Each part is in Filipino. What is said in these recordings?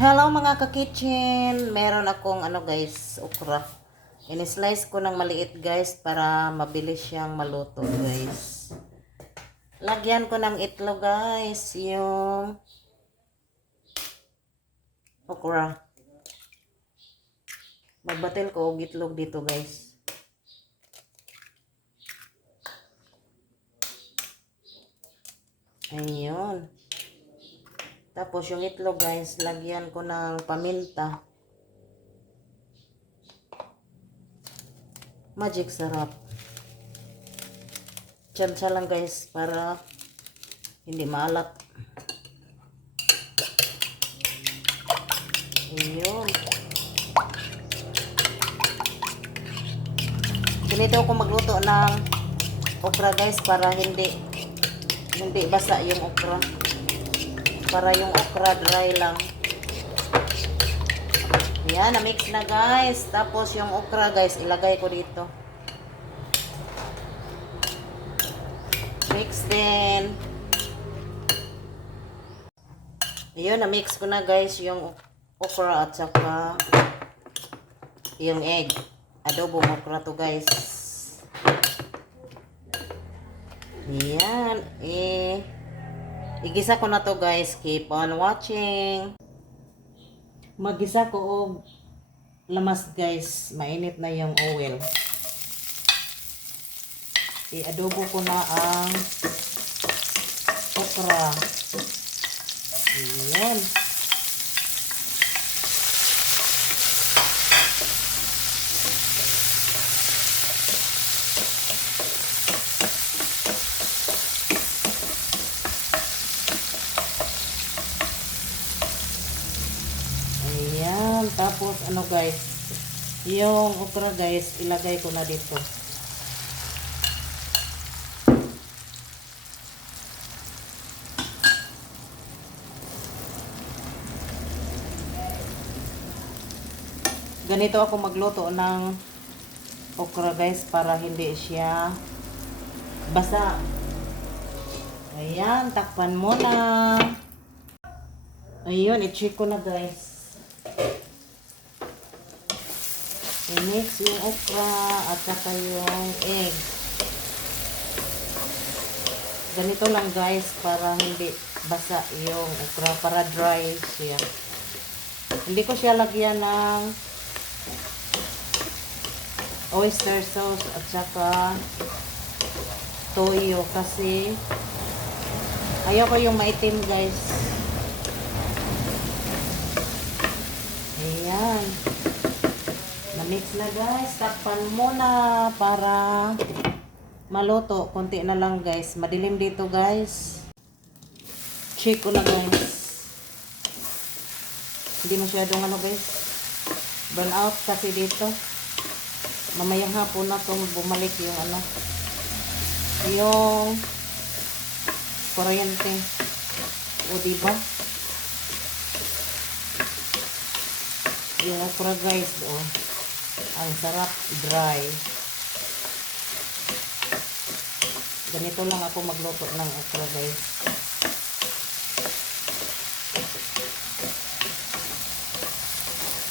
Hello mga ka-kitchen! Meron akong guys, okra. In-slice ko ng maliit guys para mabilis siyang maluto guys. Lagyan ko ng itlog guys, yung okra. Magbatil ko og itlog dito guys. Ayun. Tapos yung itlog guys, lagyan ko ng paminta. Magic sarap. Tsansa lang guys para hindi maalat. Ayun. Ganito ako magluto ng okra guys para hindi basa yung okra. Para yung okra dry lang. Yan, na-mix na guys. Tapos yung okra guys, ilagay ko dito. Mix din. Ayun, na-mix ko na guys yung okra at saka yung egg. Adobong okra to guys. Yan. Igisa ko na to guys. Keep on watching. Magisa ko og lamas guys. Mainit na yung oil. I-adobo ko na ang okra. Ayan. Ayan. Tapos guys, yung okra guys, ilagay ko na dito. Ganito ako magluto ng okra guys para hindi siya basa. Ayan, takpan mo na. Ayun, i-check ko na guys. I-mix yung okra at saka yung egg. Ganito lang guys para hindi basa yung okra, para dry siya. Hindi ko siya lagyan ng oyster sauce at saka toyo kasi ayaw ko yung maitim guys. Ayan, na-mix na guys. Takpan muna para maluto. Konti na lang guys, madilim dito guys. Check ko na guys. Hindi masyadong guys, burn out kasi dito. Mamayang hapon na itong bumalik yung yung kuryente. O diba? Yung okra guys, ang sarap dry. Ganito lang ako magluto ng okra guys.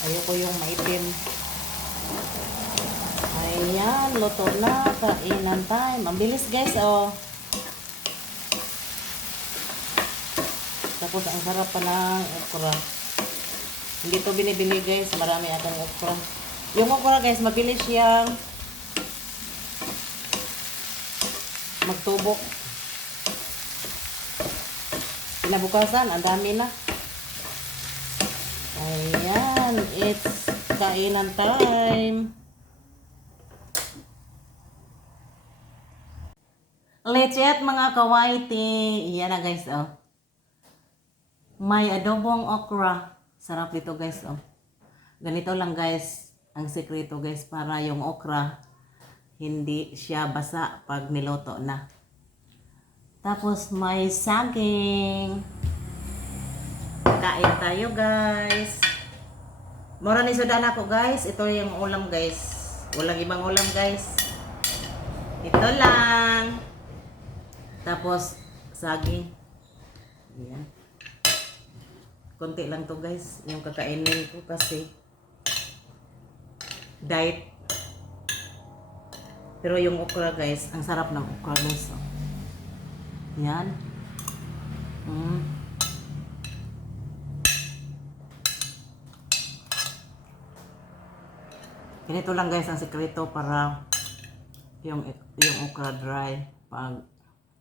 Ayoko yung maitim. Ayan, luto na. Kainan time. Ang bilis guys, Tapos ang sarap pa ng okra. Hindi to binibili guys. Marami akong okra. Yung okra guys, mabilis siyang magtubok. Kinabukasan, ang dami na. Ayan, it's kainan time. Let's eat mga kawaiti. Iyan na guys, May adobong okra. Sarap dito guys, Ganito lang guys, ang sekreto guys, para yung okra hindi siya basa pag niluto na. Tapos may saging. Kain tayo guys. Mura ni sudan ako guys. Ito yung ulam guys. Walang ibang ulam guys. Ito lang. Tapos saging. Ayan. konti lang to guys, yung kakainin ko kasi diet. Pero yung okra guys, ang sarap ng okra guys. Oh. Yan. Mm. Ganito lang guys ang sekreto para yung okra dry pag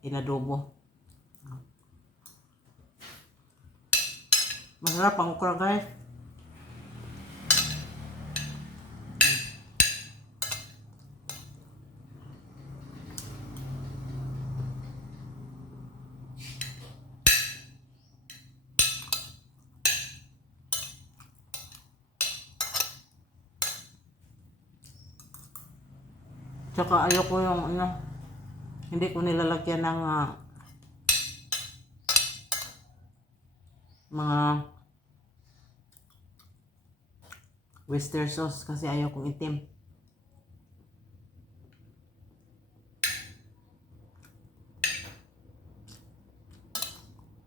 inadobo. Masarap ang okra guys. Tsaka ayoko yung ano, hindi ko nilalagyan ng mga oyster sauce kasi ayokong itim.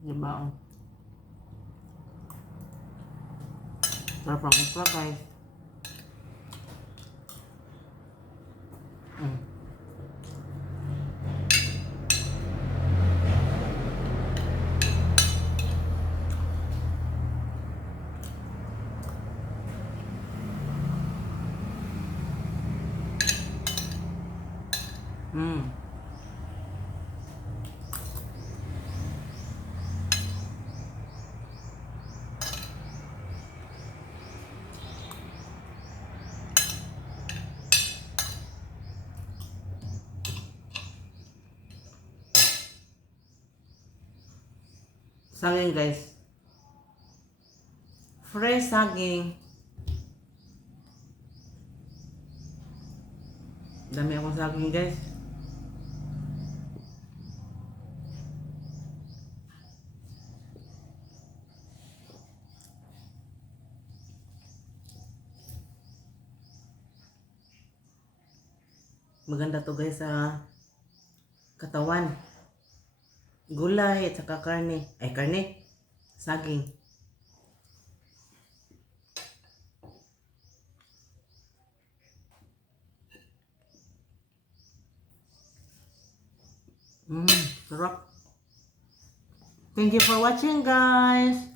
Diba? Sarap ng okra guys. Mm. Mm. Saging guys. Fresh saging. Dami akong saging guys. Maganda to guys sa katawan. Gulay at saka karne. Ay karne. Saging. Sarap. Thank you for watching guys.